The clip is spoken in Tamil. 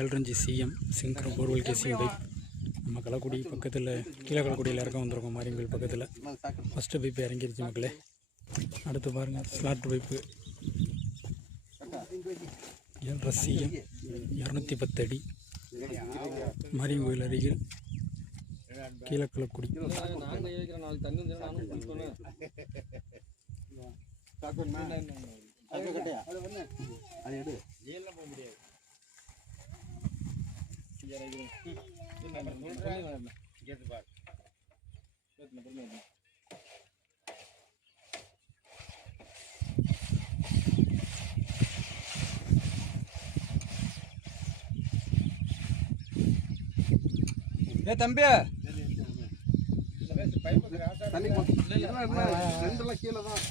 7 சிஎம் சிங்க்ரம் போர்வெல் கேசிங் பைப் நம்ம கலக்குடி பக்கத்தில் கீழே கலக்குடியில் இறக்க வந்திருக்கோம். மாரியங்கோயில் பக்கத்தில் ஃபஸ்ட்டு பைப்பு இறங்கிருச்சு மக்களே. அடுத்து பாருங்கள் ஸ்லாட் பைப்பு 7 சிஎம் 210 அடி மாரியங்கோயில் அருகில் கீழே கலக்குடி. தம்பி தண்ணி கீழே தான்